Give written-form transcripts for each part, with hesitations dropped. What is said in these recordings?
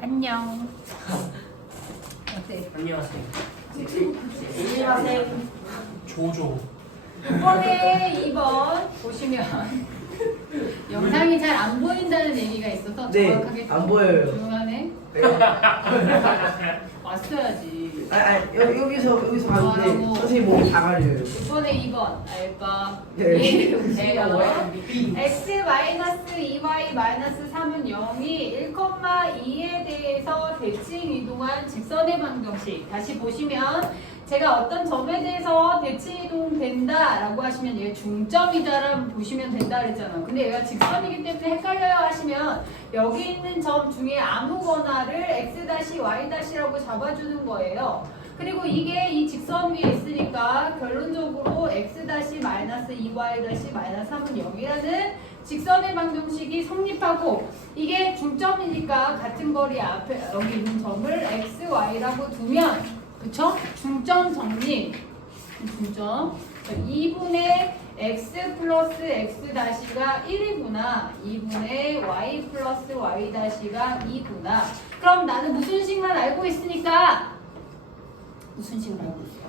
안녕. 어때? 안녕하세요. 안녕하세요. 조조. 6번에 2번 보시면 영상이 잘 안 보인다는 얘기가 있어서 네, 정확하게 안 보여요. 조용하네. 왔어야지. 여기서 봤는데 아이고. 선생님 몸이 다 가려요. 6번에 2번 알바. 네. x-2y-3은 0이 1,2에 대해서 대칭 이동한 직선의 방정식. 다시 보시면 제가 어떤 점에 대해서 대칭 이동된다 라고 하시면 얘 중점이다라고 보시면 된다 그랬잖아요. 근데 얘가 직선이기 때문에 헷갈려요 하시면 여기 있는 점 중에 아무거나를 x-y-라고 잡아주는 거예요. 그리고 이게 이 직선 위에 있으니까 결론적으로 x-2y-3은 0이라는 직선의 방정식이 성립하고 이게 중점이니까 같은 거리 앞에 여기 있는 점을 x, y라고 두면 그쵸? 중점 정리 중점 2분의 x 플러스 x 다시가 1이구나 2분의 y 플러스 y 다시가 2구나 그럼 나는 무슨 식만 알고 있으니까 무슨 식을 알고 있어요?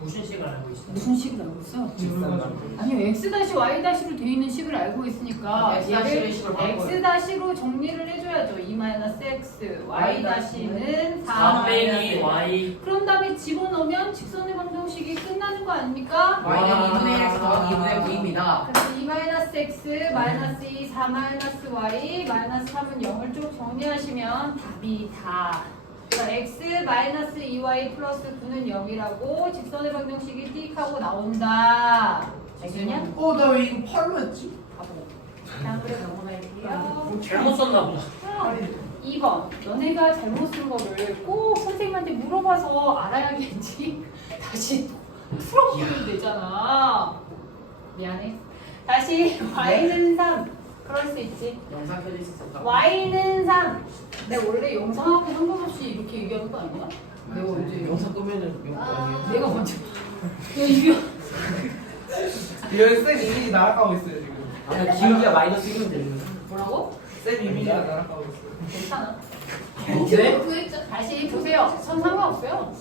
무슨 시간 알고 있어요? 무슨 식을 알고 있어? 아니요 x-y-로 되어 있는 식을 알고 있으니까 얘를 x-로 정리를 해줘야죠 2-x y-는 4 빼기 y. 그런 다음에 집어넣으면 직선의 방정식이 끝나는 거 아닙니까? y는 2분의 x 더하기 2분의 v입니다. 그래서 2-x, -2, 4-y, -3은 0을 쭉 정리하시면 답이 다 x-2y 플러스 9는 0이라고 직선의 방정식이 띡하고 나온다. 알겠냐? 나 왜 이거 팔로 했지? 바보. 다음 그래 넘어갈게요. 잘못 썼나 보다. 2번. 너네가 잘못 쓴 거를 꼭 선생님한테 물어봐서 알아야겠지. 다시 풀어보면 되잖아. 미안해. 다시 y는 3. 그럴 수 있지. 영상 켜져 있었다. y는 3. 내가 원래 영상하고 상관없이 이렇게 얘기하는 거 아니야? 내가 언제 영상 끄면은 이거 아니에요? 내가 먼저 야 이거 쌤 이미지 날아가고 있어요 지금. 아니 기울기가 마이너스 1이면 되는 뭐라고? 쌤 이미지가 날아가고 있어요. 괜찮아. 네? 다시 보세요. 전 상관없어요.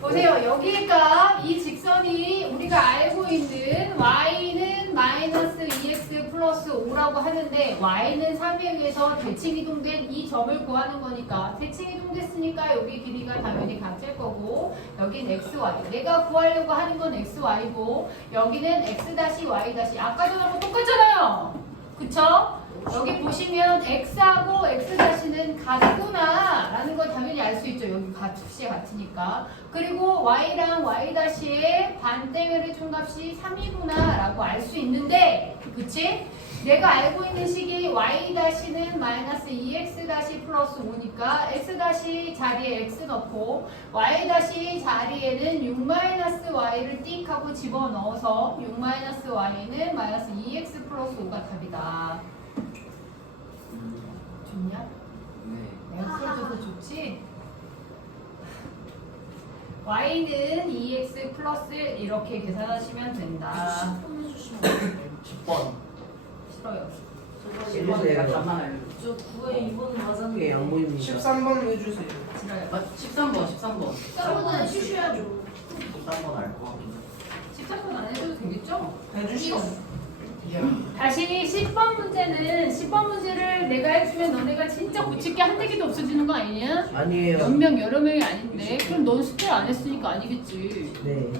보세요. 여기가 이 직선이 우리가 알고 있는 y는 -2x 플러스 5라고 하는데 y는 3에 의해서 대칭 이동된 이 점을 구하는 거니까 대칭 이동됐으니까 여기 길이가 당연히 같을 거고 여긴 xy. 내가 구하려고 하는 건 xy고 여기는 x-y. 아까 전하고 똑같잖아요. 그쵸? 여기 보시면 x하고 x-는 같구나 라는 걸 당연히 알 수 있죠. 여기 값이 같으니까. 그리고 y랑 y-의 반대를 해준 값이 3이구나 라고 알 수 있는데 그치? 내가 알고 있는 식이 y-는 -2x 플러스 5니까 x- 자리에 x 넣고 y- 자리에는 6-y를 띡 하고 집어넣어서 6-y는 -2x 플러스 5가 답이다. 좋냐? 네. 내가 풀어줘서 좋지? y는 2x 플러스 이렇게 계산하시면 된다. 10번. 싫어요. 1번 내가 답만 알려. 저 9회 2번 맞았는데 이게 안 보입니다. 13번 해주세요. 싫어요. 13번. 13번은 쉬셔야죠. 13번 알것 같긴 13분 안 해도 되겠죠? 해주시오. 다시 10번 문제는 10번 문제를 내가 해주면 너네가 진짜 고칠 게 한 대기도 없어지는 거 아니냐? 아니에요. 몇 명 여러 명이 아닌데 그럼 넌 숙제를 안 했으니까 아니겠지. 네.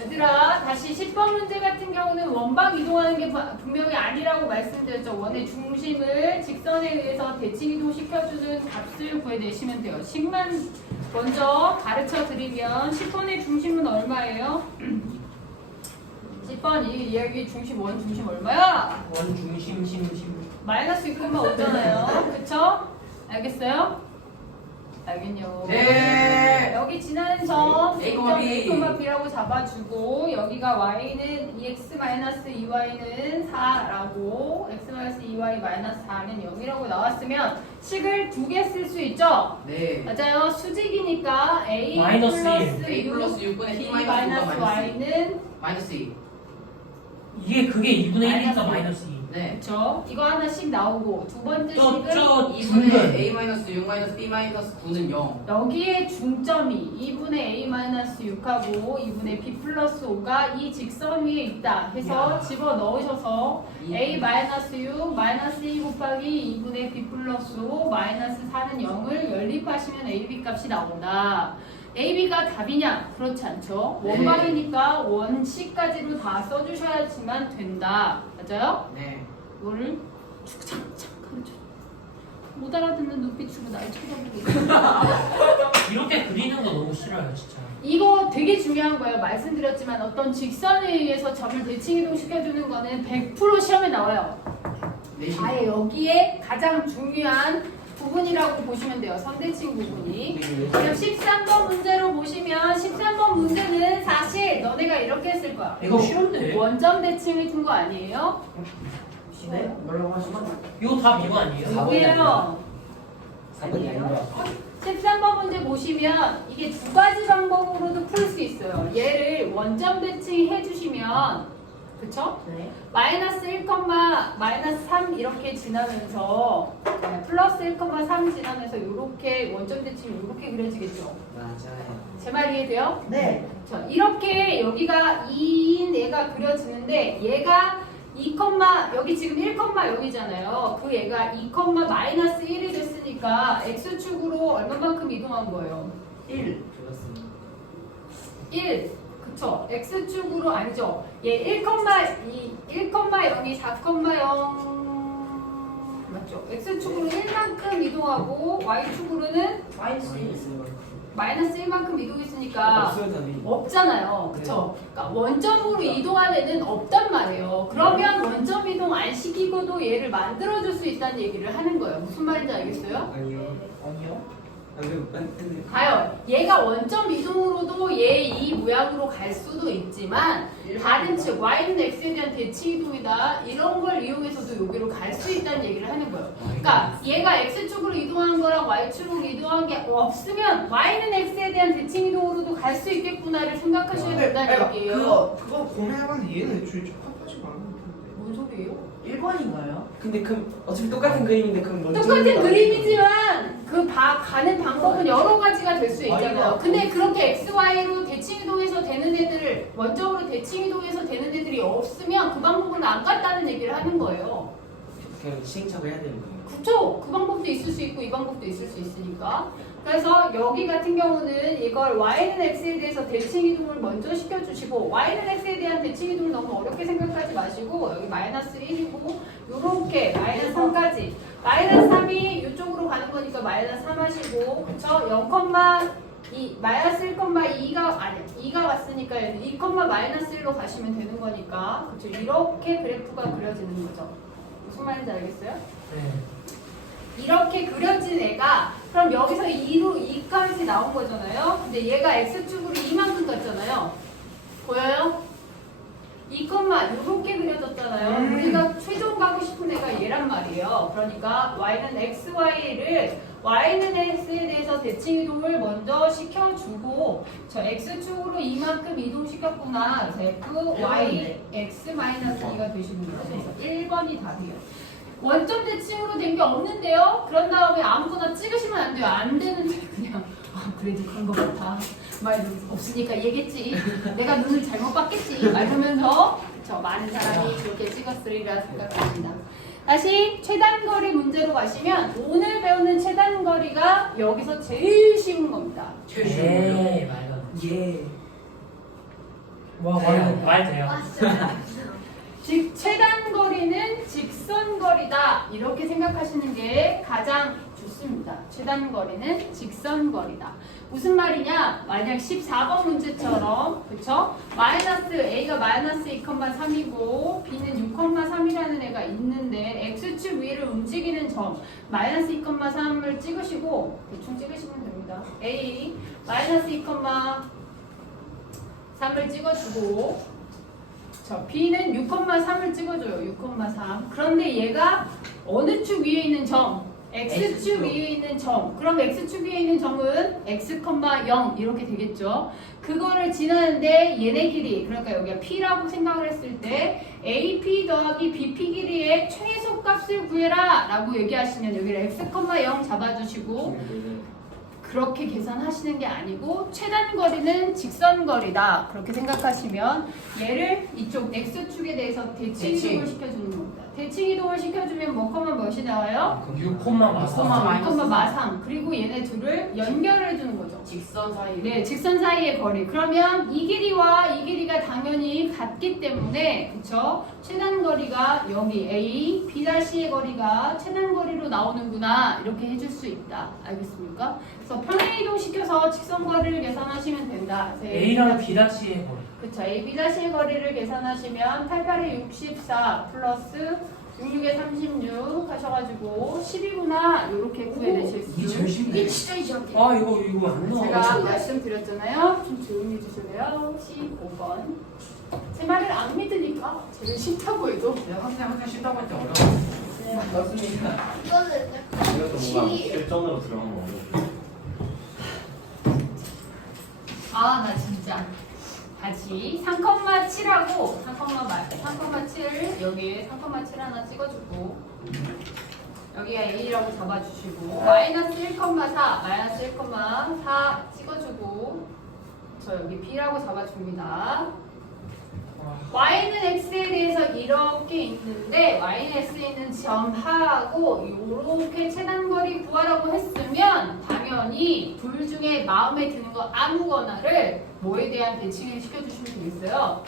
얘들아 다시 10번 문제 같은 경우는 원방 이동하는 게 분명히 아니라고 말씀드렸죠. 원의 중심을 직선에 의해서 대칭 이동시켜주는 값을 구해내시면 돼요. 식만 먼저 가르쳐 드리면 10번의 중심은 얼마예요? 10번 여기 중심 원 중심 얼마야? 원 중심 심심. 마이너스 6,5잖아요. 그쵸? 알겠어요? 알겠요. 네. 여기 지나는 점 A, B라고 잡아주고 여기가 y는 2x-2y는 4라고 x-2y -4는 0이라고 나왔으면 식을 두 개 쓸 수 있죠? 네. 맞아요. 수직이니까 a 마이너스 A 플러스 6분의 b T 마이너스 5가 y는 마이너스 2. 이게 그게 2분의 1이니까 마이너스 마이너스 2. 네. 그쵸? 이거 하나씩 나오고 두 번째 식은 2분의 A 마이너스 6 마이너스 B 마이너스 9는 0. 여기에 중점이 2분의 A-6하고 2분의 B 플러스 5가 이 직선 위에 있다 해서 집어넣으셔서 A-6 마이너스 2 곱하기 2분의 B 플러스 5 마이너스 4는 0을 연립하시면 AB 값이 나온다. AB가 답이냐? 그렇지 않죠. 네. 원방이니까 원식까지로 다 써주셔야지만 된다. 맞아요? 네. 이거를 착착착 하면 못 알아듣는 눈빛으로 날 쳐다보고 있어. 이렇게 그리는 거 너무 싫어요 진짜. 이거 되게 중요한 거예요. 말씀드렸지만 어떤 직선에 의해서 점을 대칭이동 시켜주는 거는 100% 시험에 나와요. 네. 아예 여기에 가장 중요한 부분이라고 보시면 돼요. 선대칭 부분이. 그럼 13번 문제로 보시면 13번 문제는 사실 너네가 이렇게 했을 거야. 이거 쉬운데? 원점 대칭을 준 거 아니에요? 네? 뭐라고 하시죠? 이거 답 이거 아니에요? 여기에요. 4번이 아니라 13번 문제 보시면 이게 두 가지 방법으로도 풀 수 있어요. 얘를 원점 대칭 해주시면 그쵸? 네. 마이너스 1, 마이너스 3 이렇게 지나면서 플러스 1,3 지나면서 이렇게 원점 대칭이 이렇게 그려지겠죠? 맞아요. 제 말 이해돼요? 네. 자, 이렇게 여기가 2인 얘가 그려지는데 얘가 2, 여기 지금 1,0이잖아요. 그 얘가 2, 마이너스 1이 됐으니까 x축으로 얼마만큼 이동한 거예요? 1. 그렇습니다. 1. 그쵸? x축으로 아니죠. 얘 1,0이 4,0 맞죠? x축으로 1만큼 이동하고 y축으로는 마이너스 1. 마이너스 1만큼 이동했으니까 없어요 답이. 없잖아요. 그쵸? 그러니까 원점으로 이동한 애는 없단 말이에요. 그러면 원점 이동 안 시키고도 얘를 만들어줄 수 있다는 얘기를 하는 거예요. 무슨 말인지 알겠어요? 아니요. 아니요. 가요. 얘가 원점 이동으로도 얘 이 모양으로 갈 수도 있지만 다른 측 y는 x에 대한 대칭 이동이다. 이런 걸 이용해서도 여기로 갈 수 있다는 얘기를 하는 거예요. 그러니까 얘가 x축으로 이동한 거랑 y축으로 이동한 게 없으면 y는 x에 대한 대칭 이동으로도 갈 수 있겠구나를 생각하셔야 된다는 얘기예요. 그거 고민해봤는데 얘는 애초에 적합하지가 않은데. 뭔 소리예요? 1번인가요? 근데 어차피 똑같은 그림인데 그럼 먼저 똑같은 그림이지만 그 가는 방법은 여러 가지가 될 수 있잖아요. 아이고. 근데 그렇게 x, y로 대칭 이동해서 되는 애들을 원점으로 대칭 이동해서 되는 애들이 없으면 그 방법은 안 갔다는 얘기를 하는 거예요. 그냥 시행착오를 해야 되는 거예요. 그쵸? 그 방법도 있을 수 있고 이 방법도 있을 수 있으니까. 그래서 여기 같은 경우는 이걸 y는 x에 대해서 대칭 이동을 먼저 시켜주시고 y는 x에 대한 대칭 이동을 너무 어렵게 생각하지 마시고 여기 마이너스 1이고 요렇게 마이너스 3까지 마이너스 3이 이쪽으로 가는 거니까 마이너스 3 하시고 그쵸? 0,2 마이너스 1,2가 아니 2가 왔으니까 2, 마이너스 1로 가시면 되는 거니까 그쵸? 이렇게 그래프가 그려지는 거죠. 무슨 말인지 알겠어요? 네. 이렇게 그려진 애가 그럼 여기서 2로 2까지 나온 거잖아요. 근데 얘가 x축으로 2만큼 갔잖아요. 보여요? 2, 이렇게 그려졌잖아요. 우리가 최종 가고 싶은 애가 얘란 말이에요. 그러니까 y는 xy를 y는 x에 대해서 대칭 이동을 먼저 시켜주고 저 x축으로 2만큼 이동시켰구나. 그래서 f y x-2가 되시는 거죠. 그래서 1번이 답이에요. 원점 대칭으로 된 게 없는데요. 그런 다음에 아무거나 찍으시면 안 돼요. 안 되는데 그냥 그래도 그런 거 같아. 막 이러면서 없으니까 얘겠지. 내가 눈을 잘못 봤겠지. 막 이러면서 저 많은 사람이 그렇게 찍었으리라 생각합니다. 다시 최단거리 문제로 가시면 오늘 배우는 최단거리가 여기서 제일 쉬운 겁니다. 네, 말도. 예. 와, 말 돼요. 즉 최단거리는 직선거리다 이렇게 생각하시는 게 가장 좋습니다. 최단거리는 직선거리다. 무슨 말이냐? 만약 14번 문제처럼 그쵸? 마이너스 A가 마이너스 2,3이고 B는 6,3이라는 애가 있는데 X축 위를 움직이는 점 마이너스 2,3을 찍으시고 대충 찍으시면 됩니다. A 마이너스 2,3을 찍어주고 자, B는 6,3을 찍어줘요. 6,3. 그런데 얘가 어느 축 위에 있는 점? x축 위에 있는 점. 그럼 x축 위에 있는 점은 x, 0 이렇게 되겠죠. 그거를 지나는데 얘네 길이, 그러니까 여기가 p라고 생각을 했을 때 AP 더하기 BP 길이의 최소값을 구해라 라고 얘기하시면 여기를 x, 0 잡아주시고 그렇게 계산하시는 게 아니고 최단 거리는 직선 거리다 그렇게 생각하시면 얘를 이쪽 x축에 대해서 대칭 이동을 시켜주는 겁니다. 대칭 이동을 시켜주면 뭐 몇이 나와요? 6콤마 마사. 6, 마상. 그리고 얘네 둘을 연결해 주는 거죠. 직선 사이. 네, 직선 사이의 거리. 그러면 이 길이와 이 길이가 당연히 같기 때문에, 그쵸? 최단 거리가 여기 A, B'의 거리가 최단 거리로 나오는구나. 이렇게 해줄 수 있다. 알겠습니까? 그래서 평행 이동 시켜서 직선 거리를 계산하시면 된다. A랑 B'의 거리. 그쵸. A, B'의 거리를 계산하시면 88에 64 플러스 66에 36 하셔가지고 10이구나. 이렇게 구해내실 수 이게 제일 쉽네. 이게 진짜 이상해. 아 이거 안 나와. 제가 말씀드렸잖아요. 좀 조용히 해주실래요? 15번. 제 말을 안 믿으니까 제일 싫다고 해도 내가 항상 쉽다고 했지 어려워. 맞습니다. 이거는 약간 이것도 뭔가 실전으로 들어간 거. 아, 나 진짜. 다시 3,7하고 3,7 여기에 3,7 하나 찍어주고 여기가 A라고 잡아주시고 마이너스 1,4 찍어주고 저 여기 B라고 잡아줍니다. Y는 X에 대해서 이렇게 있는데 Y는 X에 있는 점 하고 이렇게 최단거리 구하라고 했으면 당연히 둘 중에 마음에 드는 거 아무거나를 뭐에 대한 대칭을 시켜주시면 되겠어요.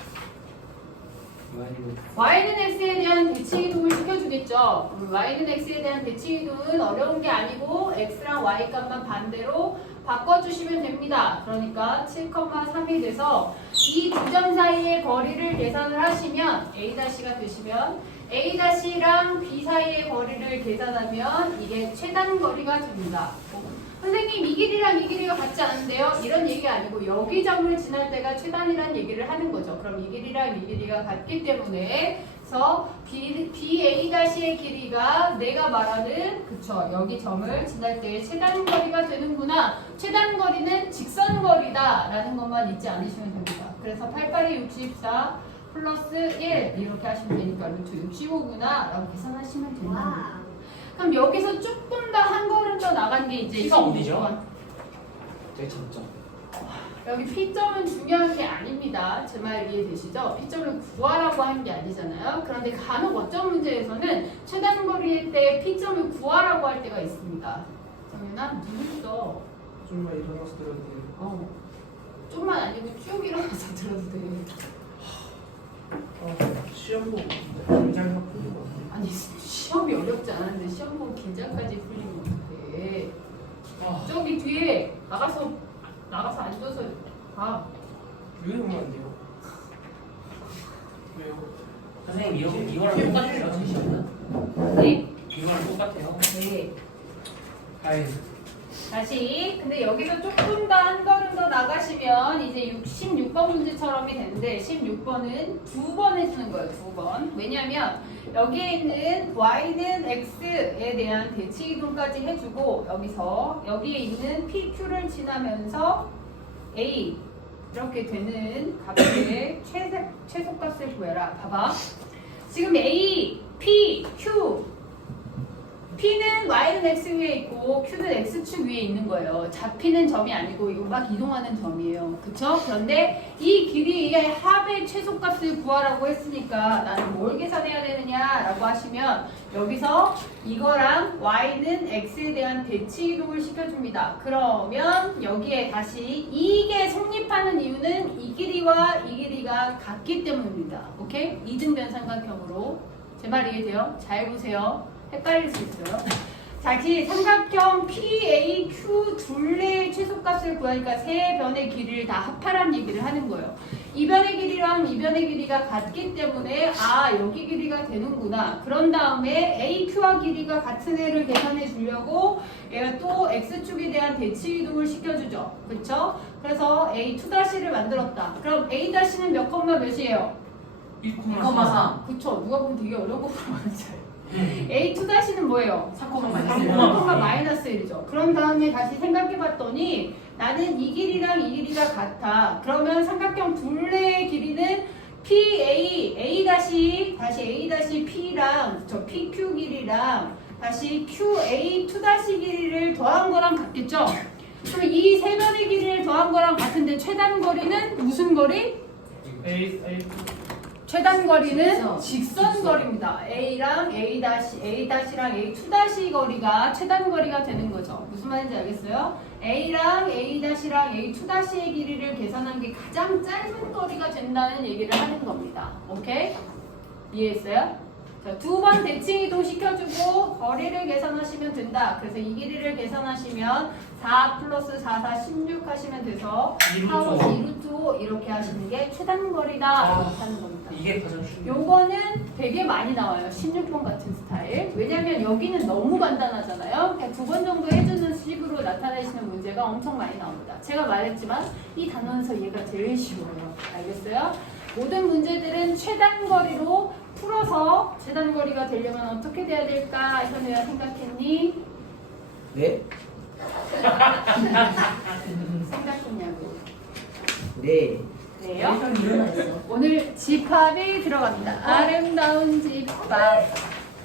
Y는 X에 대한 대칭 이동을 시켜주겠죠. Y는 X에 대한 대칭 이동은 어려운 게 아니고 X랑 Y 값만 반대로 바꿔주시면 됩니다. 그러니까 7,3이 돼서 이 두 점 사이의 거리를 계산을 하시면 A'가 되시면 A'랑 B 사이의 거리를 계산하면 이게 최단 거리가 됩니다. 선생님 이 길이랑 이 길이가 같지 않은데요? 이런 얘기가 아니고 여기 점을 지날 때가 최단이라는 얘기를 하는 거죠. 그럼 이 길이랑 이 길이가 같기 때문에 그래서 BA''의 길이가 내가 말하는 그쵸 여기 점을 지날 때의 최단 거리가 되는구나. 최단 거리는 직선 거리다 라는 것만 잊지 않으시면 됩니다. 그래서 88에 64 플러스 1 이렇게 하시면 되니까 루트 65구나 라고 계산하시면 되는 겁니다. 그럼 여기서 조금 더 한 걸음 더 나간 게 이제 P가 어디죠? 되게 점점. 여기 P점은 중요한 게 아닙니다. 제 말 이해되시죠? P점을 구하라고 하는 게 아니잖아요. 그런데 간혹 어떤 문제에서는 최단 거리일 때 P점을 구하라고 할 때가 있습니다. 정연아, 눈을 떠. 좀만 일어나서 들어도 돼요. 좀만 아니고 쭉 일어나서 들어도 돼. 시험 보고 긴장이 확 풀린 것 같아요. 아니, 시험이 어렵지 않았는데 시험 보고 긴장까지 풀리면 어떡해. 저기 뒤에 나가서 앉아서 봐. 유행하면 안 돼요. 왜요? 선생님 이거랑 똑같아요. 제 시험은? 네? 이거랑 똑같아요. 네. 아이 다시 근데 여기서 조금 더 한 걸음 더 나가시면 이제 16번 문제처럼이 되는데 16번은 두 번 해주는 거예요. 두 번. 왜냐하면 여기에 있는 y는 x에 대한 대칭 이동까지 해주고 여기에 있는 pq를 지나면서 a 이렇게 되는 값의 최소값을 구해라. 봐봐. 지금 a, p, q P는 Y는 X 위에 있고 Q는 X축 위에 있는 거예요. 잡히는 점이 아니고 이거 막 이동하는 점이에요. 그쵸? 그런데 이 길이의 합의 최소값을 구하라고 했으니까 나는 뭘 계산해야 되느냐라고 하시면 여기서 이거랑 Y는 X에 대한 대칭 이동을 시켜줍니다. 그러면 여기에 다시 이게 성립하는 이유는 이 길이와 이 길이가 같기 때문입니다. 오케이? 이등변삼각형으로 제 말 이해돼요? 잘 보세요. 헷갈릴 수 있어요. 다시 삼각형 PAQ 둘레의 최소값을 구하니까 세 변의 길이를 다 합하라는 얘기를 하는 거예요. 이 변의 길이랑 이 변의 길이가 같기 때문에 여기 길이가 되는구나. 그런 다음에 AQ와 길이가 같은 애를 계산해 주려고 얘가 또 X축에 대한 대칭 이동을 시켜주죠. 그렇죠? 그래서 A2'를 만들었다. 그럼 A''는 몇 콤마 몇이에요? 2,3. 그쵸? 누가 보면 되게 어려운 거 물어봤어요. A2-는 뭐예요? 4,-1. 4,-1이죠. 그런 다음에 다시 생각해봤더니 나는 이 길이랑 이 길이가 같아. 그러면 삼각형 둘레의 길이는 PA, 다시 P랑 저 PQ 길이랑 다시 QA2- 길이를 더한 거랑 같겠죠? 그럼 이 세 변의 길이를 더한 거랑 같은데 최단 거리는 무슨 거리? A 최단 거리는 직선. 직선 거리입니다. A랑 A', A'-랑 A2- 거리가 최단 거리가 되는 거죠. 무슨 말인지 알겠어요? A랑 A'-랑 A2-의 길이를 계산한 게 가장 짧은 거리가 된다는 얘기를 하는 겁니다. 오케이? 이해했어요? 자, 2번 대칭이도 시켜주고 거리를 계산하시면 된다. 그래서 이 길이를 계산하시면 4 플러스 4, 4, 16 하시면 돼서 4, 5, 2루트 5 이렇게 하시는 게 최단 거리다 이렇게 하는 겁니다. 이게 가장 중요해요. 요거는 되게 많이 나와요. 16번 같은 스타일. 왜냐면 여기는 너무 간단하잖아요. 그냥 2번 정도 해주는 식으로 나타내시는 문제가 엄청 많이 나옵니다. 제가 말했지만 이 단원에서 얘가 제일 쉬워요. 알겠어요? 모든 문제들은 최단 거리로 풀어서 최단 거리가 되려면 어떻게 돼야 될까? 현우야 생각했니? 네? 생각했냐고. 네. 그래요? 일단 일어나 있어. 오늘 집합이 들어갑니다. 아름다운 집합.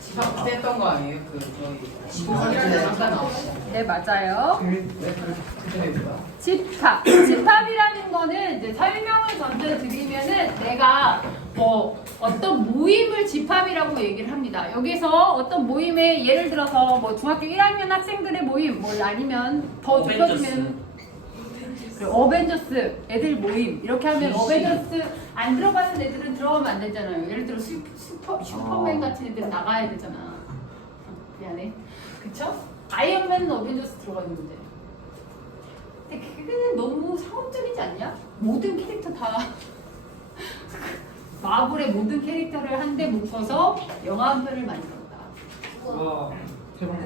집합 그때 했던 거 아니에요? 그 저희 확인할 때 잠깐 나왔어요. 네, 맞아요. 그때 했다. 집합이라는 거는 이제 설명을 먼저 드리면은 내가 뭐 어떤 모임을 집합이라고 얘기를 합니다. 여기서 어떤 모임에 예를 들어서 뭐 중학교 1학년 학생들의 모임, 뭐 아니면 더 좁혀지면 어벤져스 애들 모임 이렇게 하면 어벤져스 안 들어가는 애들은 들어가면 안 되잖아요. 예를 들어 슈퍼맨 같은 애들은 나가야 되잖아. 미안해. 그쵸? 아이언맨은 어벤져스 들어가는 건데. 근데 그게 너무 상업적이지 않냐? 모든 캐릭터 다 마블의 모든 캐릭터를 한데 묶어서 영화 한 편을 만들었다. 와 대박.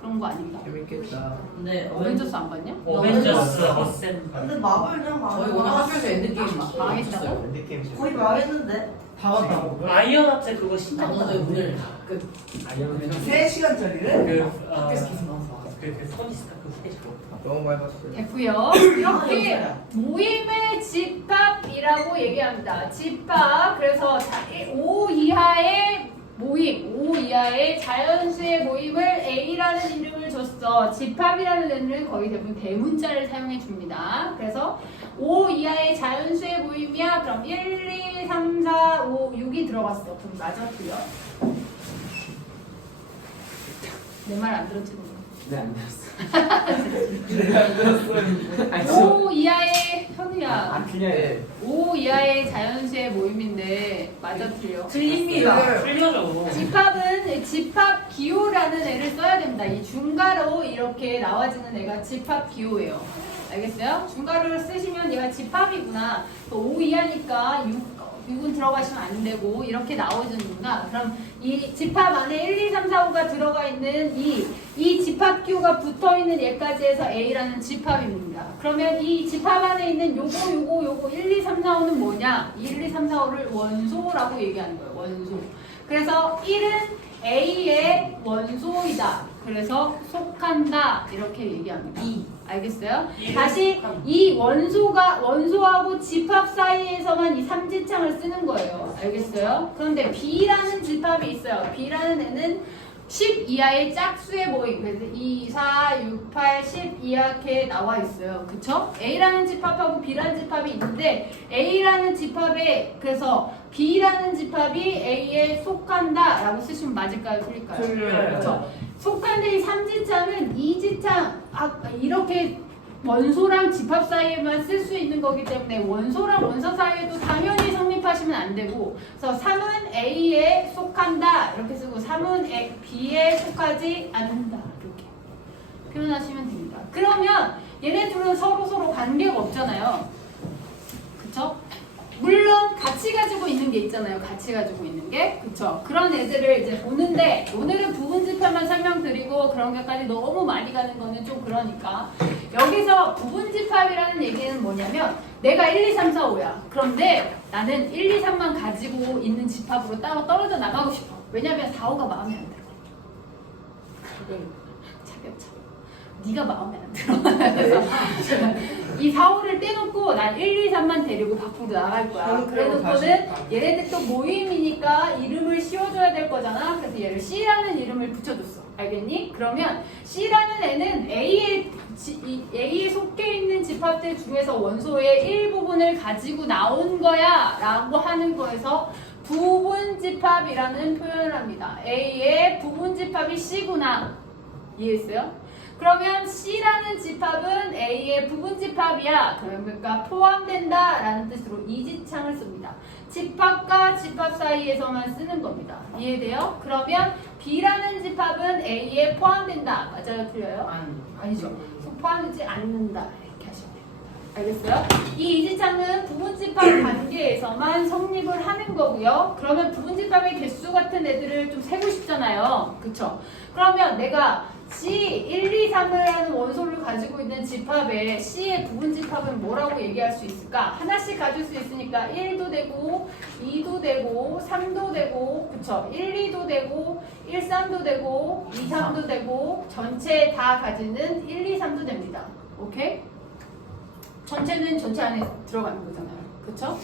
그런 거 아닌가? 재밌겠다. 근데 어벤져스 안 봤냐? 어벤져스 어셈. 근데 마블 그냥 저희 오늘 학교에서 엔드게임 망했다고? 엔드게임 거의 망했는데. 다 봤다고? 아이언한테 그거 신나. 나눠서 오늘 그 아이언맨 3시간짜리를? 그 학교에서 계속 나와서 그 토니 스타크 스케치북. 너무 많이 봤어요. 됐고요. 이렇게 모임의 집합이라고 얘기합니다. 집합. 그래서 5 이하의 모임, 5 이하의 자연수의 모임을 A라는 이름을 줬어. 집합이라는 애는 거의 대부분 대문자를 사용해 줍니다. 그래서 5 이하의 자연수의 모임이야. 그럼 1, 2, 3, 4, 5, 6이 들어갔어. 그럼 맞았고요. 내 말 안 들었지? 너? 네, 안 들었어요. 5 이하의 현우야. 그냥 5 이하의 자연수의 모임인데 맞아 틀려? 틀립니다. 틀려줘. 집합은 집합 기호라는 애를 써야 됩니다. 이 중괄호 이렇게 나와지는 애가 집합 기호예요. 알겠어요? 중괄호를 쓰시면 얘가 집합이구나. 5 이하니까 6은 들어가시면 안 되고 이렇게 나오는구나. 그럼 이 집합 안에 1, 2, 3, 4, 5가 들어가 있는 이 집합 기호가 붙어 있는 얘까지 해서 A라는 집합입니다. 그러면 이 집합 안에 있는 요거 1, 2, 3, 4, 5는 뭐냐? 1, 2, 3, 4, 5를 원소라고 얘기하는 거예요. 원소. 그래서 1은 A의 원소이다. 그래서 속한다. 이렇게 얘기합니다. 알겠어요? 다시 이 원소하고 집합 사이에서만 이 삼지창을 쓰는 거예요. 알겠어요? 그런데 B라는 집합이 있어요. B라는 애는 10 이하의 짝수의 모임. 그래서 2, 4, 6, 8, 10 이하게 나와 있어요. 그쵸? A라는 집합하고 B라는 집합이 있는데 A라는 집합에 그래서 B라는 집합이 A에 속한다 라고 쓰시면 맞을까요? 틀릴까요? 그렇죠? 속한데 이 삼지창은 이지창 이렇게 원소랑 집합 사이에만 쓸 수 있는 거기 때문에 원소랑 원소 사이에도 당연히 성립하시면 안 되고 그래서 3은 A에 속한다 이렇게 쓰고 3은 B에 속하지 않는다 이렇게 표현하시면 됩니다. 그러면 얘네 둘은 서로 관계가 없잖아요. 그쵸? 물론 같이 가지고 있는 게 있잖아요. 같이 가지고 있는 게. 그쵸? 그런 애들을 이제 보는데 오늘은 부분 집합만 설명드리고 그런 것까지 너무 많이 가는 거는 좀 그러니까 여기서 부분 집합이라는 얘기는 뭐냐면 내가 1, 2, 3, 4, 5야. 그런데 나는 1, 2, 3만 가지고 있는 집합으로 따로 떨어져 나가고 싶어. 왜냐면 4, 5가 마음에 안 들어. 차근차근. 네가 마음에 안 들어. 그래서 이 4, 5를 떼놓고 난 1, 2, 3만 데리고 밖으로 나갈 거야. 그래놓고는 얘네들 또 모임이니까 이름을 씌워줘야 될 거잖아. 그래서 얘를 C라는 이름을 붙여줬어. 알겠니? 그러면 C라는 애는 A에 속해 있는 집합들 중에서 원소의 일부분을 가지고 나온 거야 라고 하는 거에서 부분집합이라는 표현을 합니다. A의 부분집합이 C구나. 이해했어요? 그러면 C라는 집합은 A의 부분집합이야. 그러니까 포함된다 라는 뜻으로 이지창을 씁니다. 집합과 집합 사이에서만 쓰는 겁니다. 이해돼요? 그러면 B라는 집합은 A에 포함된다. 맞아요? 틀려요? 아니죠. 포함되지 않는다. 이렇게 하시면 됩니다. 알겠어요? 이 이지창은 부분집합 관계에서만 성립을 하는 거고요. 그러면 부분집합의 개수 같은 애들을 좀 세고 싶잖아요. 그쵸? 그러면 내가 C 1, 2, 3이라는 원소를 가지고 있는 집합에 C의 부분집합은 뭐라고 얘기할 수 있을까? 하나씩 가질 수 있으니까 1도 되고 2도 되고 3도 되고 그쵸? 1, 2도 되고 1, 3도 되고 2, 3도 되고 전체 다 가지는 1, 2, 3도 됩니다. 오케이? 전체는 전체 안에 들어가는 거잖아요. 그쵸?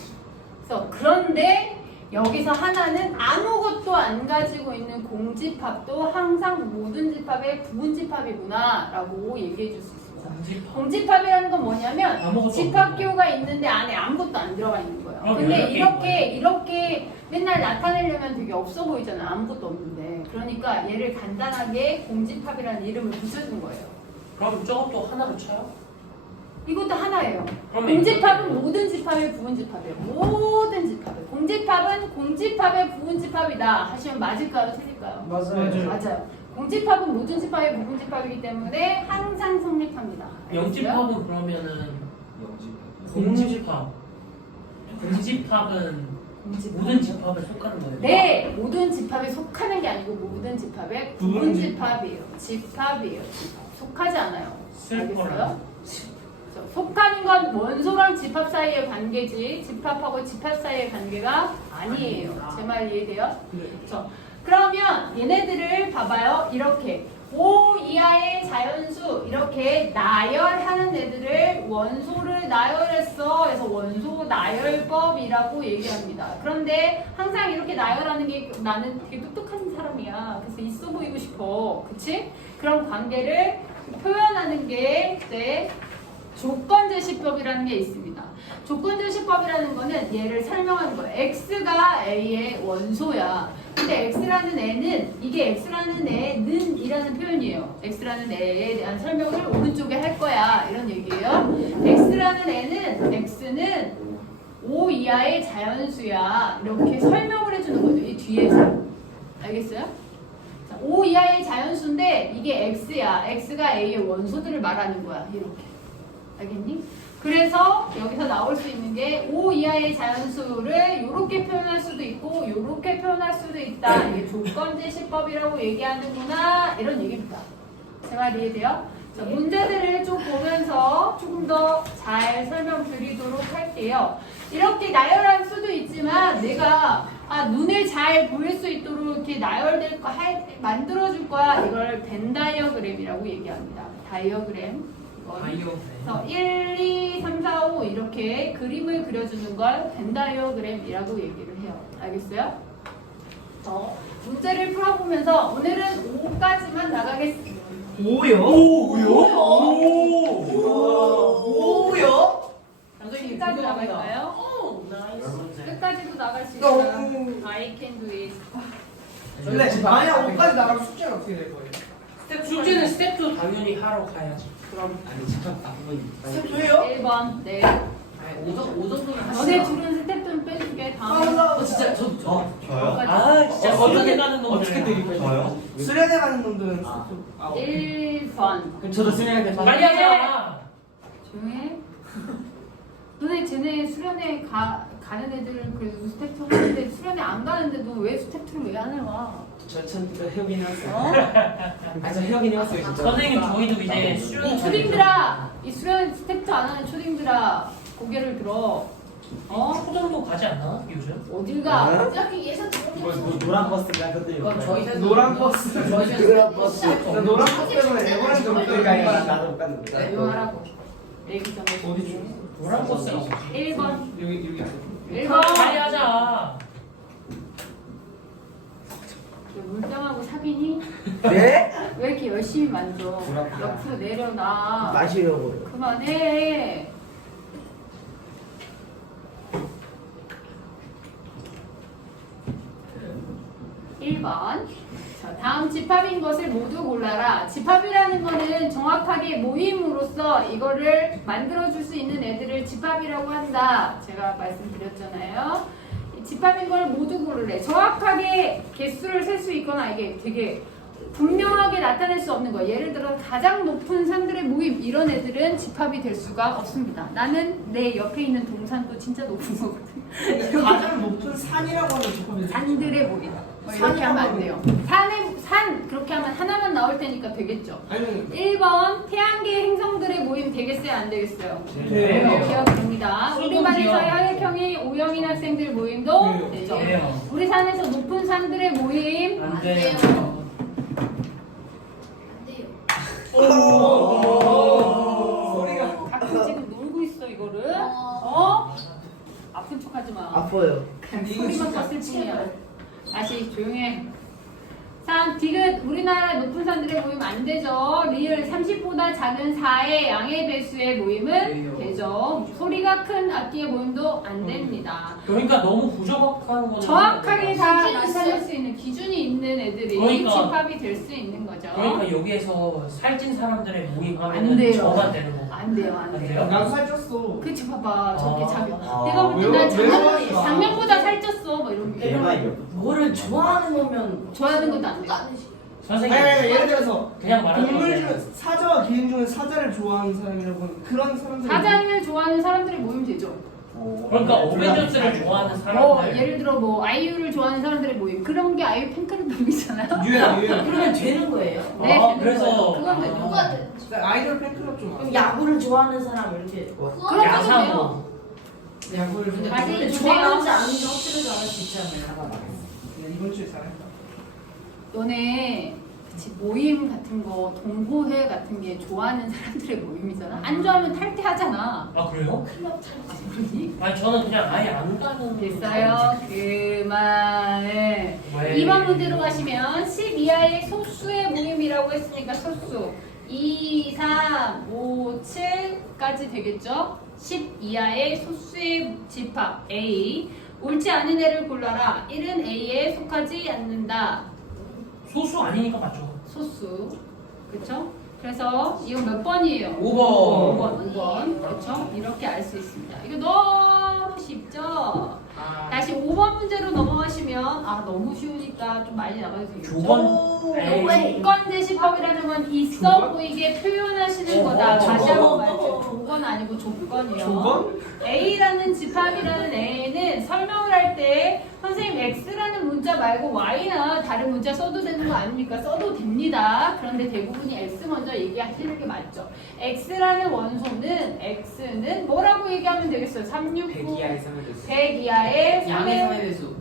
그래서 그런데 여기서 하나는 아무것도 안 가지고 있는 공집합도 항상 모든 집합의 부분집합이구나 라고 얘기해 줄 수 있습니다. 공집합이라는 건 뭐냐면 아무것도 집합교가 있는데 안에 아무것도 안 들어가 있는 거예요. 그럼 근데 이렇게 이렇게 맨날 나타내려면 되게 없어 보이잖아. 아무것도 없는데. 그러니까 얘를 간단하게 공집합이라는 이름을 붙여준 거예요. 그럼 저것도 하나로 쳐요? 이것도 하나예요. 그러면 공집합은 모든 집합의 부분집합이에요. 모든 집합의. 공집합은 공집합의 부분집합이다 하시면 맞을까요? 틀릴까요? 맞아요. 맞아요. 공집합은 모든 집합의 부분집합이기 때문에 항상 성립합니다. 알겠어요? 영집합은 그러면은 공집합. 공집합은 모든 집합에 속하는 거예요? 네, 모든 집합에 속하는 게 아니고 모든 집합의 부분집합이에요. 집합이에요. 속하지 않아요. 알겠어요? 속하는 건 원소랑 집합 사이의 관계지 집합하고 집합 사이의 관계가 아니에요. 제 말 이해돼요? 그렇죠. 그러면 얘네들을 봐봐요. 이렇게 5 이하의 자연수 이렇게 나열하는 애들을 원소를 나열했어. 그래서 원소 나열법이라고 얘기합니다. 그런데 항상 이렇게 나열하는 게 나는 되게 똑똑한 사람이야. 그래서 있어 보이고 싶어. 그치? 그런 관계를 표현하는 게 네. 조건제시법이라는 게 있습니다. 조건제시법이라는 거는 얘를 설명하는 거예요. X가 A의 원소야. 근데 X라는 애는 이게 X라는 애는 이라는 표현이에요. X라는 애에 대한 설명을 오른쪽에 할 거야. 이런 얘기예요. X라는 애는 X는 5 이하의 자연수야. 이렇게 설명을 해주는 거죠. 이 뒤에서. 알겠어요? 자, 5 이하의 자연수인데 이게 X야. X가 A의 원소들을 말하는 거야. 이렇게. 알겠니? 그래서 여기서 나올 수 있는 게 5 이하의 자연수를 이렇게 표현할 수도 있고 이렇게 표현할 수도 있다. 이게 조건제시법이라고 얘기하는구나. 이런 얘기입니다. 제 말 이해돼요? 자, 문제들을 좀 보면서 조금 더 잘 설명드리도록 할게요. 이렇게 나열할 수도 있지만 내가 눈에 잘 보일 수 있도록 이렇게 나열될 거 만들어줄 거야. 이걸 벤 다이어그램이라고 얘기합니다. 다이어그램. 그래서 1, 2, 3, 4, 5 이렇게 그림을 그려주는 걸 벤 다이어그램이라고 얘기를 해요. 알겠어요? 문제를 풀어보면서 오늘은 5까지만 나가겠습니다. 5요? 5요? 끝까지 나갈까요? 끝까지도 나갈 수 있다. I can do it. 근데 만약 5까지 나가면 숙제는 어떻게 될 거예요? 숙제는 스텝 2 당연히 하러 가야지. 그럼 아니 잠깐 스텝 2예요? 1번. 네. 5 정도는 너네 둘은 스텝 빼줄게. 다음에. 진짜 저요? 아 진짜 어떻게 가는 놈들 어떻게 드릴까요? 저요? 수련회 가는 놈들은 1번. 그럼 저도 수련회 때 빨리 하자. 조용해. 너네 쟤네 수련회 가는 애들 그래도 스텝 2 하는데 수련회 안 가는데도 왜 스텝 2를 왜 안 해와? 저참 해오긴 해왔어요. 저 해오긴 해왔어요 진짜. 선생님 저희도 이제 수련 이 초딩들아! 이 수련 스텝 2 안 하는 초딩들아 고개를 들어. 어? 초정도 가지 않나 요즘? 어딜 가? 어차피 예산 들어오면 노란 버스가 그때 그건 저희 세상 노란 버스. 저희 세상 노란 버스. 나 노란 버스 때문에 에버랜드 못 들어가니까. 나도 못 갔는데. 조용하라고. 내기 전에 어디 중? 노란 버스가 없지. 1번. 여기. 1번. 빨리 하자. 물병하고 사귀니? 네? 왜 이렇게 열심히 만져? 부럽다. 옆으로 내려놔. 마시려고요. 그만해. (1번) 자, 다음 집합인 것을 모두 골라라. 집합이라는 거는 정확하게 모임으로써 이거를 만들어줄 수 있는 애들을 집합이라고 한다. 제가 말씀드렸잖아요. 이 집합인 걸 모두 고르래. 정확하게 개수를 셀 수 있거나 이게 되게 분명하게 나타낼 수 없는 거예요. 예를 들어 가장 높은 산들의 모임 이런 애들은 집합이 될 수가 없습니다. 나는 내 옆에 있는 동산도 진짜 높은 거거든. 가장 높은 산이라고 하는 조건이 산들의 모임. 뭐 이렇게 하면 안 돼요. 산 그렇게 하면 하나만 나올 테니까 되겠죠. 아니면 1번 태양계 행성들의 모임 되겠어요? 안 되겠어요? 돼요. 기억됩니다. 우리 반에서 혈액형이 O형인 학생들 모임도 네. 되죠. 돼요. 우리 산에서 높은 산들의 모임 안 안 돼요. 돼요. 안 돼요. 소리가. 가끔 지금 놀고 있어 이거를. 어? 아픈 척하지 마. 아파요. 소리만 컸을 뿐이야. 다시 조용해. 3. 디귿 우리나라 높은 산들의 모임 안 되죠. 리을 30보다 작은 4의 양의 배수의 모임은 되죠. 소리가 큰 악기의 모임도 안 됩니다. 그러니까 너무 부정확한 거는. 정확하게 다 기준이 나타낼 있어요. 수 있는 기준이 있는 애들이 그러니까. 집합이 될 수 있는 거죠. 그러니까 여기에서 살찐 사람들의 안 모임하면은 돼요. 저만 되는 거. 안 돼요, 안 안 돼요. 돼요? 난 살쪘어. 그치 봐봐 저렇게 아. 자기 아. 내가 볼 때 왜요? 난 왜요? 작년보다 살쪘어 뭐 이런 게 대박이요. 뭐를 좋아하는 거면 좋아하는 것도 안 돼. 선생님. 아니, 예를 들어서 그냥 말하는 동물 거예요. 중 사자와 개인 중에 사자를 좋아하는 사람이라고 하는 그런 사람들. 사장을 좋아하는 사람들의 모임 되죠. 그러니까 어벤져스를 좋아하는 사람들. 예를 들어 뭐 아이유를 좋아하는 사람들의 모임 그런 게 아이유 팬클럽 모임이잖아요. 유행. 그러면 되는 거예요. 네, 아, 되는 그래서- 거예요. 그건 되죠. 누가 돼? 아이돌 팬클럽 좀 그럼 알아. 야구를 좋아하는 사람 이렇게. 그런 거는 돼요. 야사고. 야구를 근데 다시 근데 주세요. 좋아하는지 아닌지 확실하지 않을 수 있잖아요. 이번 주에 잘했다. 너네 그치 모임 같은 거 동호회 같은 게 좋아하는 사람들의 모임이잖아. 안 좋아하면 탈퇴하잖아. 아 그래요? 클럽 잘 그러니? 아니 저는 그냥 아예 안 가는. 됐어요. 그만해. 왜? 2번 문제로 가시면 10 이하의 소수의 모임이라고 했으니까 소수 2, 3, 5, 7까지 되겠죠? 10 이하의 소수의 집합 A 옳지 않은 애를 골라라. 1은 A에 속하지 않는다. 소수 아니니까 맞죠? 소수 그렇죠? 그래서 이거 몇 번이에요? 5번. 5번 그렇죠? 이렇게 알 수 있습니다. 이거 너무 쉽죠? 아, 다시 5번 문제로 넘어가시면 너무 쉬우니까 좀 많이 나가도 되겠죠? 조건. 에이. 조건 제시법이라는 건 있어 조건? 보이게 표현하시는 거다. 다시 한번 말해요. 조건 아니고 조건이요. 조건? A라는 집합이라는 A는 설명을 할 때 선생님 X라는 문자 말고 Y나 다른 문자 써도 되는 거 아닙니까? 써도 됩니다. 그런데 대부분이 X 먼저 얘기하시는 게 맞죠. X라는 원소는 X는 뭐라고 얘기하면 되겠어요? 369 100 이하의 3의 100 이하의 양의 3의 3의 배수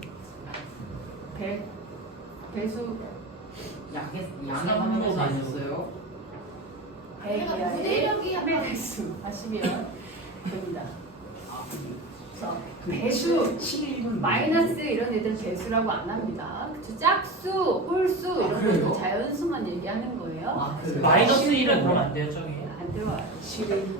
100 배수 양의 3의 배수 아니었어요? 100 내가 이하의 무대력이야. 3의 배수 하시면 됩니다. 그래서 배수, 마이너스 이런 애들 배수라고 안 합니다. 그쵸? 짝수, 홀수 이런 그래요? 것도 자연수만 얘기하는 거예요. 아, 그래요? 마이너스 1은 그러면 안 돼요 저기. 안 들어와요.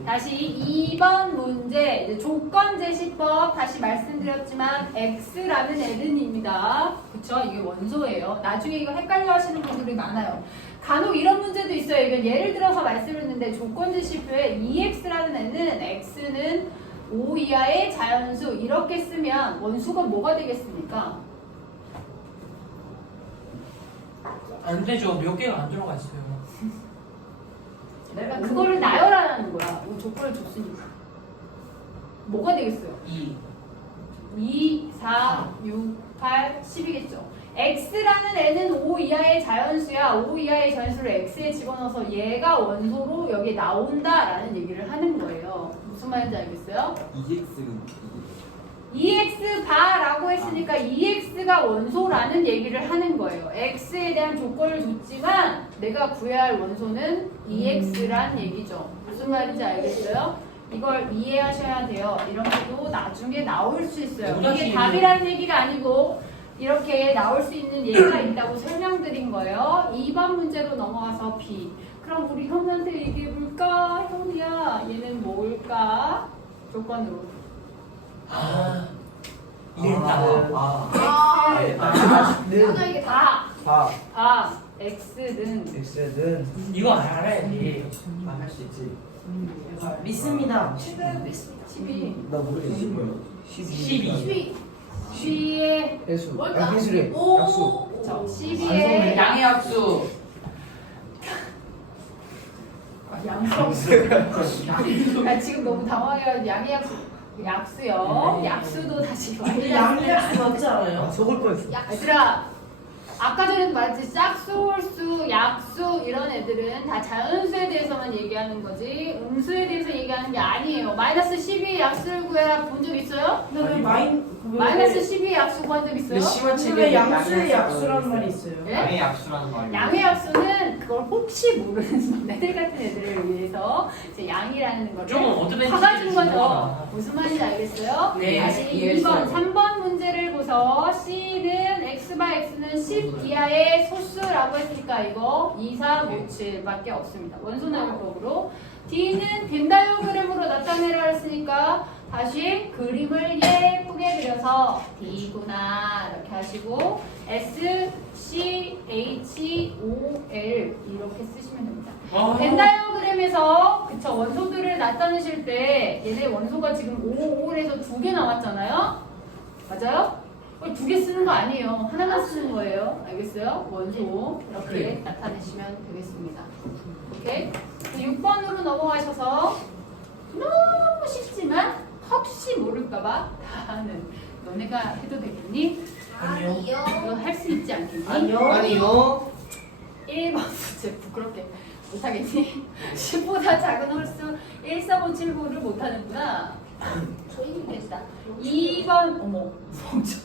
다시 2번 문제 이제 조건 제시법 다시 말씀드렸지만 X라는 애는입니다. 그쵸? 이게 원소예요. 나중에 이거 헷갈려 하시는 분들이 많아요. 간혹 이런 문제도 있어요. 이건 예를 들어서 말씀드렸는데 조건 제시표에 2X라는 애는 X는 5 이하의 자연수 이렇게 쓰면 원수가 뭐가 되겠습니까? 안 되죠. 몇 개가 안 들어가 있어요. 내가 그거를 나열하라는 거야. 이거 조건을 줬으니까. 뭐가 되겠어요? 2. 2, 4, 6, 8, 10이겠죠. X라는 애는 5 이하의 자연수야. 5 이하의 자연수를 X에 집어넣어서 얘가 원소로 여기 나온다라는 얘기를 하는 거예요. 무슨 말인지 알겠어요? 2x는 EX 바라고 했으니까 EX가 원소라는 얘기를 하는 거예요. X에 대한 조건을 줬지만 내가 구해야 할 원소는 EX란 얘기죠. 무슨 말인지 알겠어요? 이걸 이해하셔야 돼요. 이런 것도 나중에 나올 수 있어요. 이게 답이라는 얘기가 아니고 이렇게 나올 수 있는 예가 있다고 설명드린 거예요. 2번 문제로 넘어가서 B. 그럼 우리 현우한테 얘기해볼까? 현우야, 얘는 뭘까? 조건으로. 이해했다. 나도 이게 다. X는 X는 이거 알아야지. 할 수 있지. 믿습니다. 12. 나 모르겠어. 12. 12의 해수. 뭘까? 해수래. 오. 약수. 12의 양의 합수. 아, 지금 너무 당황해가지고 양의 약수요. 약수도 다시 양리학수 맞지 않아요? 속을 뻔했어. 얘들아, 아까 전에도 말했지. 짝수, 홀수, 약수 이런 애들은 다 자연수에 대해서만 얘기하는 거지 음수에 대해서 얘기하는 게 아니에요. 마이너스 12의 약수를 구해라 본 적 있어요? 근데 왜 마이너스 12의 약수 구한 적 있어요? 왜 양수의 약수라는 말이 있어요? 예? 양의 약수라는 말이 양의 약수는 그걸 혹시 모르는 애들 같은 애들을 위해서 이제 양이라는 거를 좀 어드밴티지를 파가준 거죠. 주는구나. 무슨 말인지 알겠어요? 네, 다시 이해했어요. 2번, 3번 문제를 보서 C는 X/X는 10 이하의 소수라고 했으니까 이거 2, 3, 5, 7밖에 없습니다. 원소나열법으로. D는 벤 다이어그램으로 나타내라 했으니까 다시 그림을 예쁘게 그려서 D구나 이렇게 하시고 S, C, H, O, L 이렇게 쓰시면 됩니다. 벤 다이어그램에서 그쵸 원소들을 나타내실 때 얘네 원소가 지금 5, 5에서 2개 나왔잖아요. 맞아요? 2개 쓰는 거 아니에요. 하나만 쓰는 거예요. 알겠어요? 원소 이렇게 나타내시면 되겠습니다. 오케이? 6번으로 넘어가셔서 너무 쉽지만 혹시 모를까봐 다는 너네가 해도 되겠니? 아니요. 너 할 수 있지 않겠니? 아니요. 1번 문제 부끄럽게 못하겠니? 10보다 작은 홀수 1, 3, 5, 7, 9를 못하는구나. 저희는 됐다. 2번 어머 성적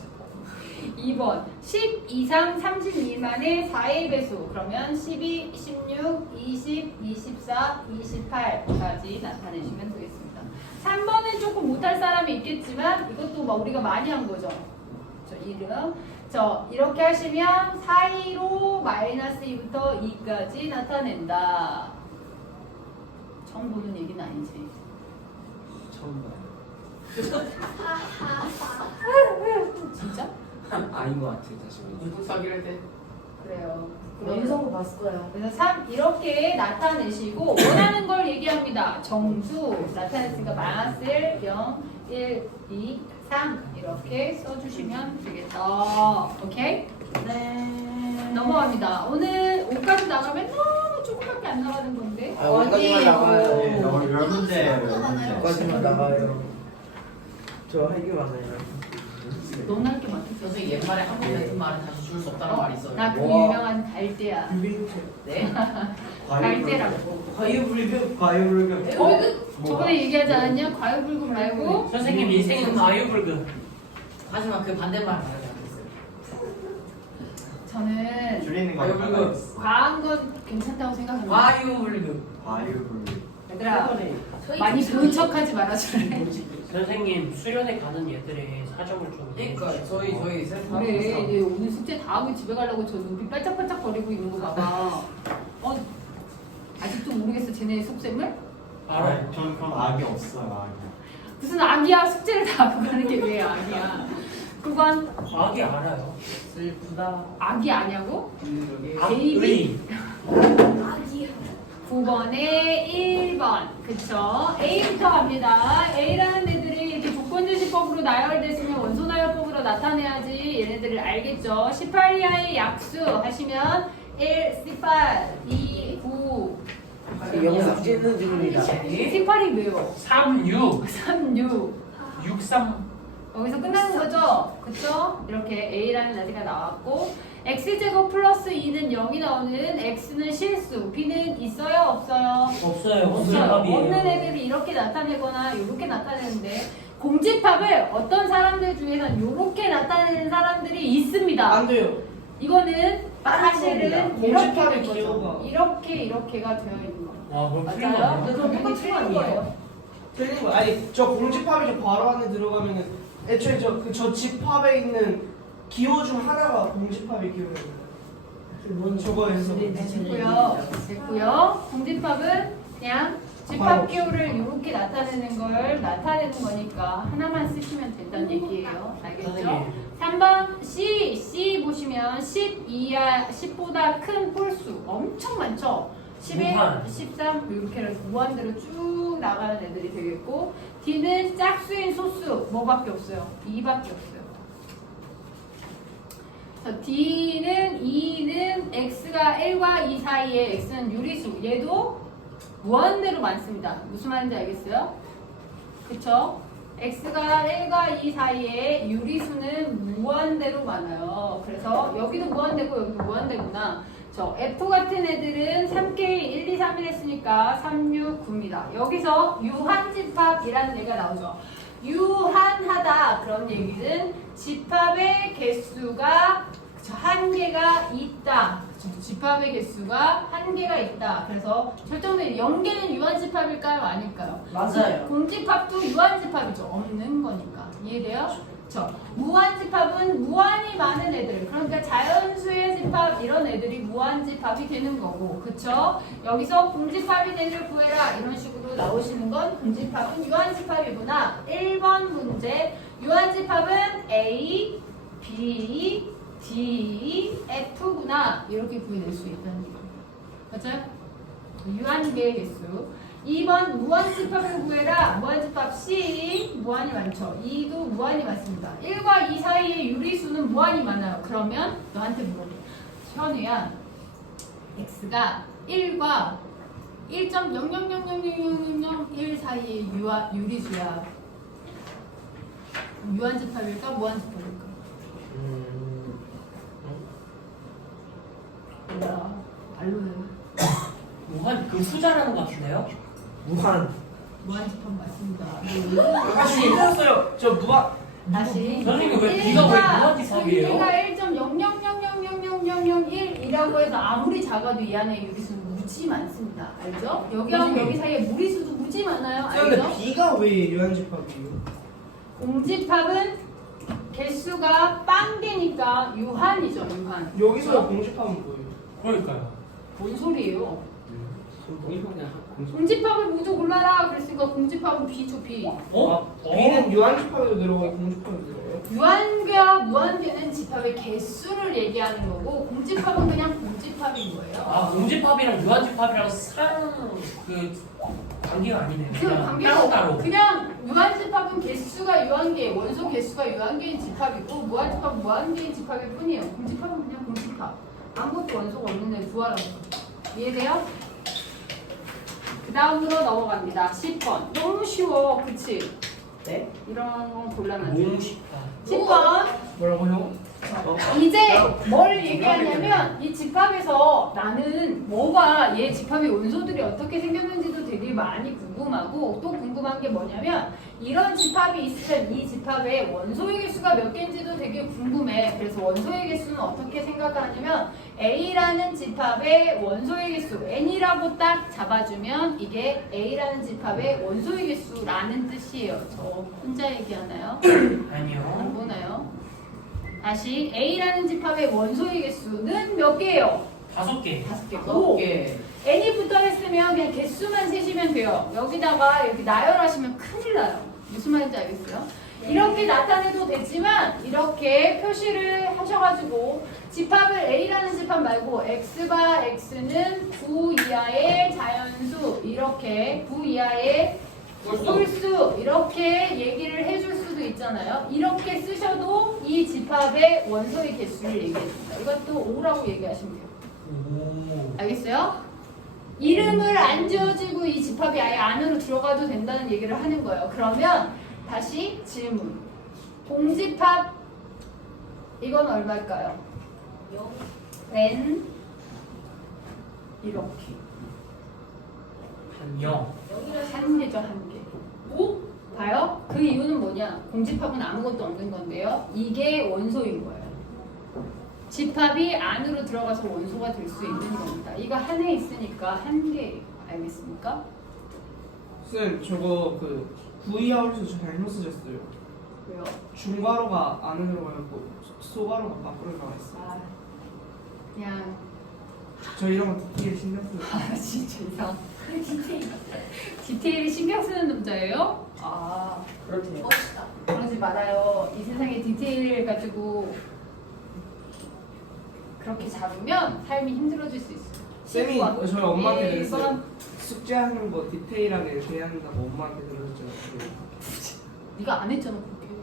2번 10 이상 30 미만의 4의 배수 그러면 12, 16, 20, 24, 28까지 나타내시면 되겠습니다. 3번은 조금 못할 사람이 있겠지만 이것도 막 우리가 많이 한 거죠. 저 이름 이렇게 하시면 사이로 마이너스 2부터 2까지 나타낸다. 처음 보는 얘기는 아니지. 처음 봐요. 진짜? 아닌 것 같아요. 다시 보니. 무슨 사기를 할 때? 그래요. 영상도 봤을 거예요. 그래서 3 이렇게 나타내시고 원하는 걸 얘기합니다. 정수 나타냈으니까 마이너스 1, 0, 1, 2, 3 이렇게 써주시면 되겠다. 오케이? 네. 넘어갑니다. 오늘 5까지 나가면 너무 조금밖에 안 나가는 건데 아, 오까지만 나가요. 네, 열 문제예요. 오까지만 나가요. 저 할 게 많아요. 너무 할게 많겠어. 선생님 옛말에 한 번 했던 말은 다시 줄 수 없다는 말이 있어요. 나 그 와. 유명한 갈대야. 네? 갈대라고. 과유불급. 과유불급. 저번에 얘기하지 않았냐? 과유불급 말고 선생님 인생은 과유불급. 하지만 그 반대말 말하지 않겠어요. 저는 줄이는 거 과유불급. 과한 건 괜찮다고 생각합니다. 과유불급. 과유불급. 얘들아 많이 본 척하지 말아줄래? 선생님 수련회 가는 얘들의 사정을 좀. 그러니까 저희 셋 그래 이제 오늘 숙제 다 하고 집에 가려고 저 눈빛 반짝반짝 거리고 있는 거 봐봐. 아직도 모르겠어 쟤네 속셈을? 알아요. 전 그런 악이 없어요. 악이. 무슨 악이야 숙제를 다 하고 가는 게 왜 악이야? 9번 악이 알아요. 슬프다. 악이 아니냐고? 악의. 9번에 1번 그쵸? A부터 갑니다. A라는 애들이 이렇게 조건주시법으로 나열됐으면 원소나열법으로 나타내야지 얘네들을 알겠죠? 18 이하의 약수 하시면 1, 18, 2, 9 영상 찍는 중입니다. 18이 왜요? 3, 6, 3, 6 6, 3. 여기서 끝나는 거죠? 그쵸? 이렇게 A라는 나디가 나왔고 x제곱 플러스 2는 0이 나오는 x는 실수, b는 있어요 없어요? 없어요. 없어요. 공집합이에요. 없는 애들이 이렇게 나타내거나 이렇게 나타내는데 공집합을 어떤 사람들 중에서는 이렇게 나타내는 사람들이 있습니다. 안 돼요. 이거는 사실은 이렇게 공집합의 된 거죠. 기호가. 이렇게가 되어 있는 거예요. 와, 그걸 틀린 맞아요? 거예요? 그럼 이거 틀린 틀린 아니에요? 거예요. 틀린 거 아니 저 공집합이 저 바로 안에 들어가면은 애초에 저 집합에 있는 기호 중 하나가 공집합의 기호예요. 저거에서 됐고요. 공집합은 그냥 집합 기호를 이렇게 나타내는 걸 나타내는 거니까 하나만 쓰시면 된다는 얘기예요. 알겠죠? 선생님. 3번 C 보시면 10 이하 10보다 큰 홀수 엄청 많죠? 11, 무한. 13 이렇게 해서 무한대로 쭉 나가는 애들이 되겠고 D는 짝수인 소수 뭐밖에 없어요? 2밖에 없어요. 그래서 D는 2는 X가 1과 2 사이에 X는 유리수 얘도 무한대로 많습니다. 무슨 말인지 알겠어요? 그쵸? X가 1과 2 사이에 유리수는 무한대로 많아요. 그래서 여기도 무한대고 여기도 무한대구나. 저 F 같은 애들은 3K 1, 2, 3을 했으니까 3, 6, 9입니다. 여기서 유한집합이라는 얘가 나오죠. 유한하다 그런 얘기는 집합의 개수가 한계가 있다. 집합의 개수가 한계가 있다. 그래서 절정된 0개는 유한집합일까요? 아닐까요? 맞아요. 공집합도 유한집합이죠. 없는 거니까. 이해돼요? 그렇죠. 무한집합은 무한히 많은 애들. 그러니까 자연수의 집합 이런 애들이 무한집합이 되는 거고. 그렇죠? 여기서 공집합인 애를 구해라. 이런 식으로 나오시는 건 공집합은 유한집합이구나. 1번 문제. 유한집합은 A, B, D, F구나. 이렇게 구해낼 수 있다는 얘기예요. 맞아요? 유한계의 개수. 2번 무한집합을 구해라. 무한집합 C 무한이 많죠. 2도 무한이 많습니다. 1과 2 사이의 유리수는 무한이 많아요. 그러면 너한테 물어볼게. 현우야, X가 1과 1.00000001 사이의 유리수야. 유한집합일까? 무한집합일까? 뭐야? 알로는 무한 그 후자라는 것 같은데요? 무한. 무한집합 맞습니다. 다시 읽었어요. 저 무한. 다시 선생님 왜 B가 왜 무한집합이에요? 1.00000001이라고 해서 아무리 작아도 이 안에 유리수는 무지 많습니다. 알죠? 여기하고 선생님. 여기 사이에 무리수도 무지 많아요. 근데 알죠? B가 왜 유한집합이에요? 공집합은 개수가 빵개니까 유한이죠. 유한. 여기서 공집합은 뭐예요? 그러니까요. 뭔 소리예요? 그냥 공집합을 먼저 골라라. 그랬으니까 공집합은 B죠. B. 어? B는 유한집합에도 들어가고 공집합에도 들어가요? 유한계와 무한계는 집합의 개수를 얘기하는 거고 공집합은 그냥 공집합인 거예요. 아, 공집합이랑 유한집합이랑 그 관계가 아니네요. 그 그냥 관계가 따로. 그냥 무한집합은 개수가 유한계, 원소 개수가 유한계인 집합이고 무한집합은 무한계인 집합일 뿐이에요. 공집합은 그냥 공집합. 아무것도 원소가 없는 애 구하라고. 이해돼요? 그 다음으로 넘어갑니다. 10번. 너무 쉬워. 그치? 네? 이런 건 곤란하지. 너무 쉽다. 10번. 뭐라고요? 이제 뭘 얘기하냐면 이 집합에서 나는 뭐가 얘 집합의 원소들이 어떻게 생겼는지도 되게 많이 궁금하고 또 궁금한 게 뭐냐면 이런 집합이 있으면 이 집합의 원소의 개수가 몇 개인지도 되게 궁금해. 그래서 원소의 개수는 어떻게 생각하냐면 A라는 집합의 원소의 개수 N이라고 딱 잡아주면 이게 A라는 집합의 원소의 개수라는 뜻이에요. 저 혼자 얘기하나요? 안 아니요. 보나요? 다시 A라는 집합의 원소의 개수는 몇 개예요? 5개. 5개고 N이 붙어 있으면 그냥 개수만 세시면 돼요. 여기다가 이렇게 나열하시면 큰일 나요. 무슨 말인지 알겠어요? 이렇게 나타내도 되지만 이렇게 표시를 하셔가지고 집합을 A라는 집합 말고 X바 X는 9 이하의 자연수 이렇게 9 이하의 홀수 이렇게 얘기를 해줄 수도 있잖아요. 이렇게 쓰셔도 이 집합의 원소의 개수를 얘기해줍니다. 이것도 5라고 얘기하시면 돼요. 오. 알겠어요? 이름을 안 지어지고 이 집합이 아예 안으로 들어가도 된다는 얘기를 하는 거예요. 그러면 다시 질문. 공집합 이건 얼마일까요? n 이렇게 한 0. 한 개죠, 한 개. 오? 봐요? 그 이유는 뭐냐? 공집합은 아무것도 없는 건데요. 이게 원소인 거예요. 집합이 안으로 들어가서 원소가 될 수 있는 겁니다. 이거 한에 있으니까 한 개. 알겠습니까? 쌤 저거 그 V하우스 저 잘못 쓰셨어요. 왜요? 중괄호가 안에 들어가고 소괄호가 밖으로 나와 있어요. 아, 그냥 저 이런 거 디테일 신경 쓰는. 아 진짜 이상. 디테일이 신경 쓰는 남자예요? 아 그렇대요. 멋있다. 그러지 말아요. 이 세상에 디테일 가지고 그렇게 잡으면 삶이 힘들어질 수 있어요. 쌤이 친구하고. 저희 엄마한테 예, 그랬어요. 이건 숙제하는 거 디테일하게 대한다고 엄마한테 그러셨잖아요. 네가 안 했잖아 그렇게.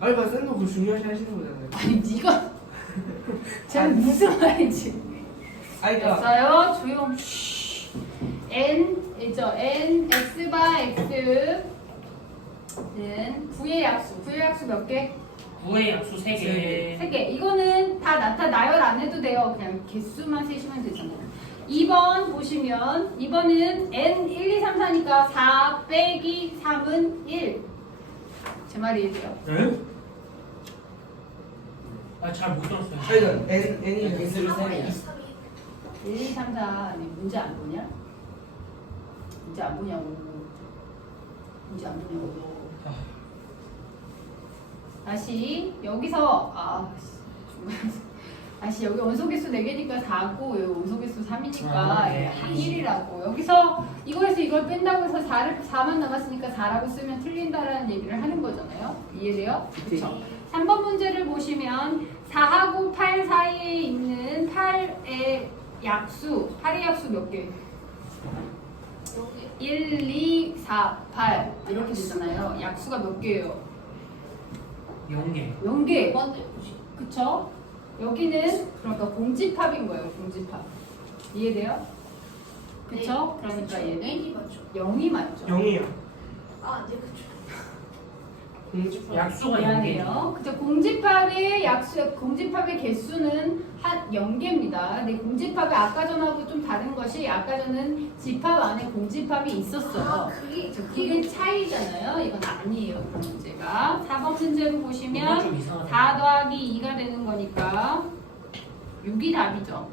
아니 봐 쌤도 그거 중요시 하시는 거잖아요. 아니 네가 잘 무슨 말인지. 아니 그러니까 됐어요. 조용. n이죠. n x 바 x는 9의 약수. 9의 약수 몇 개? 9의 약수 3개. 3개. 이거는 다 나열 안 해도 돼요. 그냥 개수만 세시면 되잖아요. 2번 보시면 2번은 n 1, 2, 3, 4니까 4 빼기 3은 1. 제 말이 이해돼요? 네? 아, 잘 못 들었어요. 아니 그러니까 n이 개수를 아, 세요. 1, 2, 3, 4 아니 문제 안 보냐? 문제 안 보냐고. 문제 안 보냐고. 다시 여기서 다시 여기 원소개수 4개니까 4고 여기 원소개수 3이니까 1이라고. 여기서 이거에서 이걸 뺀다고 해서 4만 남았으니까 4라고 쓰면 틀린다라는 얘기를 하는 거잖아요. 이해돼요? 그렇죠. 3번 문제를 보시면 4하고 8 사이에 있는 8의 약수, 8의 약수 몇 개? 1, 2, 4, 8 이렇게 되잖아요. 약수가 몇 개예요? 0개. 0개. 맞네. 그쵸? 여기는 그러니까 공집합인 거예요. 공집합. 이해돼요? 그쵸? 그러니까 얘는 n이 맞죠? 0이 맞죠? 0이야. 아, 네, 그쵸. 공집합. 약수가 0개. 미안해요. 그쵸? 공집합의 약수, 공집합의 개수는 한 0개입니다. 근데 공집합이 아까 전하고 좀 다른 것이 아까 전은 집합 안에 공집합이 있었어요. 아, 그게 그게 차이잖아요. 이건 아니에요. 그런 문제가. 4번 문제를 이건 보시면 좀 이상하네. 4 더하기 2가 되는 거니까 6이 답이죠.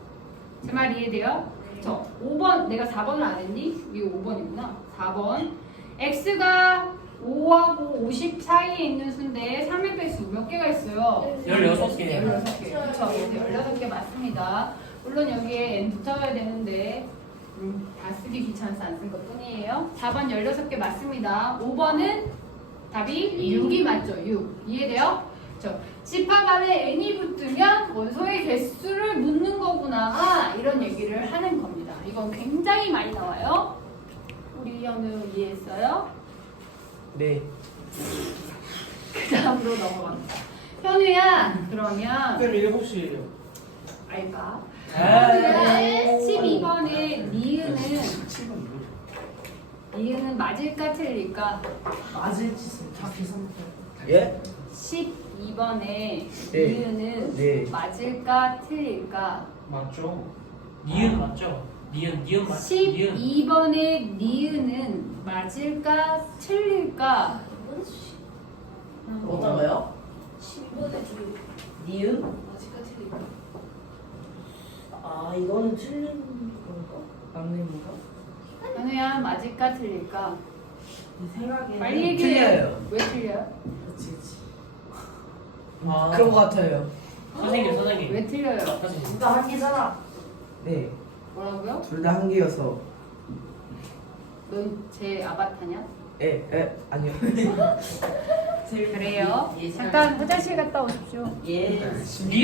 제 말 이해돼요? 그쵸? 5번, 내가 4번을 안 했니? 이게 5번이구나. 4번. x가 5하고 50 사이에 있는 수인데 3의 배수 몇 개가 있어요? 16개. 16개. 그쵸? 16개 맞습니다. 물론 여기에 n 붙어야 되는데 다 쓰기 귀찮아서 안 쓴 것 뿐이에요. 4번 16개 맞습니다. 5번은 답이 6이 맞죠? 6. 이해돼요? 그쵸? 집합 안에 n이 붙으면 원소의 개수를 묻는 거구나. 이런 얘기를 하는 겁니다. 이건 굉장히 많이 나와요. 우리 현우 이해했어요? 네. 그 다음으로 넘어갑니다. 현우야, 그러면 쌤 7시에요. 알까? 에이. 12번의 니은은 맞을까 틀릴까? 맞을지 쌤. 다 계산해요. 예? 12번의 네. 니은은 네. 맞을까 틀릴까? 맞죠? 니은 맞죠? 니은 니은 맞. 니은. 12번의 니은은 맞을까 틀릴까? 어떤 거요? 10번에 주 니은? 아직까 틀리고. 아 이거는 틀린 건가? 맞는 건가? 현우야, 맞을까 틀릴까? 내 생각에 빨리 얘기해요. 틀려요. 왜 틀려요? 그치 그치. 아, 그런 거 같아요. 선생님. 왜 틀려요? 선생님. 누가 한 개잖아. 네. 뭐라고요? 둘 다 한 개여서. 넌 제 아바타냐? 아니요. 그래요. 잠깐 화장실 갔다 오십시오. 예. 니은